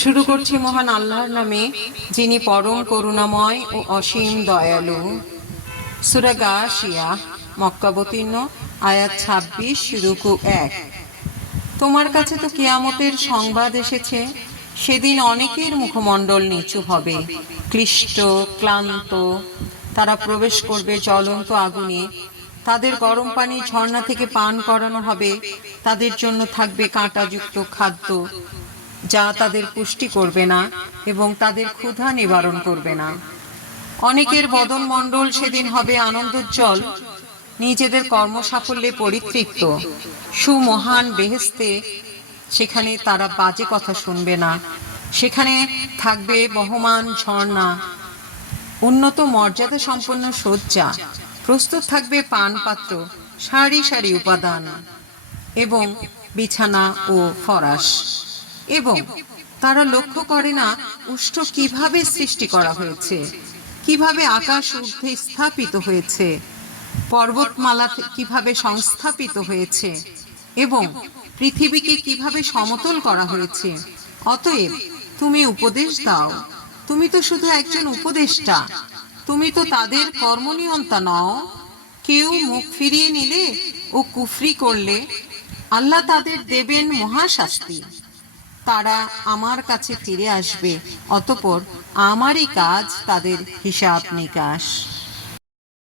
শুরু করছি মহান আল্লাহর নামে, যিনি পরম করুণাময় ও অসীম দয়ালু। সূরা গাশিয়া, মক্কাবতীর্ণ, আয়াত ২৬, রুকু ১। তোমার কাছে তো কিয়ামতের সংবাদ এসেছে। সেদিন অনেকের মুখমণ্ডল নিচু হবে, ক্লিষ্ট, ক্লান্ত। তারা প্রবেশ করবে জ্বলন্ত আগুনে। তাদের গরম পানি ঝর্ণা থেকে পান করানো হবে। তাদের জন্য থাকবে কাঁটাযুক্ত খাদ্য, যা তাদের পুষ্টি করবে না এবং তাদের ক্ষুধা নিবারণ করবে না। অনেকের বদনমণ্ডল সেদিন হবে আনন্দোজ্জ্বল, নিজেদের কর্মসাফল্যে পরিতৃপ্ত। সুমহান বেহেশতে সেখানে তারা বাজে কথা শুনবে না। সেখানে থাকবে বহমান ঝর্ণা, উন্নত মর্যাদা সম্পন্ন শয্যা, প্রস্তুত থাকবে পানপাত্র, সারি সারি উপাদান এবং বিছানা ও ফরাশ। এবং তারা লক্ষ্য করে না উষ্ণ কিভাবে সৃষ্টি করা হয়েছে, কিভাবে আকাশ ঊর্ধ্বে স্থাপিত হয়েছে, পর্বতমালা কিভাবে সংস্থাপিত হয়েছে এবং পৃথিবীকে কিভাবে সমতল করা হয়েছে। অতএব তুমি উপদেশ দাও। তুমি তো শুধু একজন উপদেষ্টা, তুমি তো তাদের কর্মনিয়ন্তা নও। কেউ মুখ ফিরিয়ে নিলে ও কুফরি করলে আল্লাহ তাদের দেবেন মহাশাস্তি। তারা আমার কাছে ফিরে আসবে, অতঃপর আমারই কাজ তাদের হিসাব নিকাশ।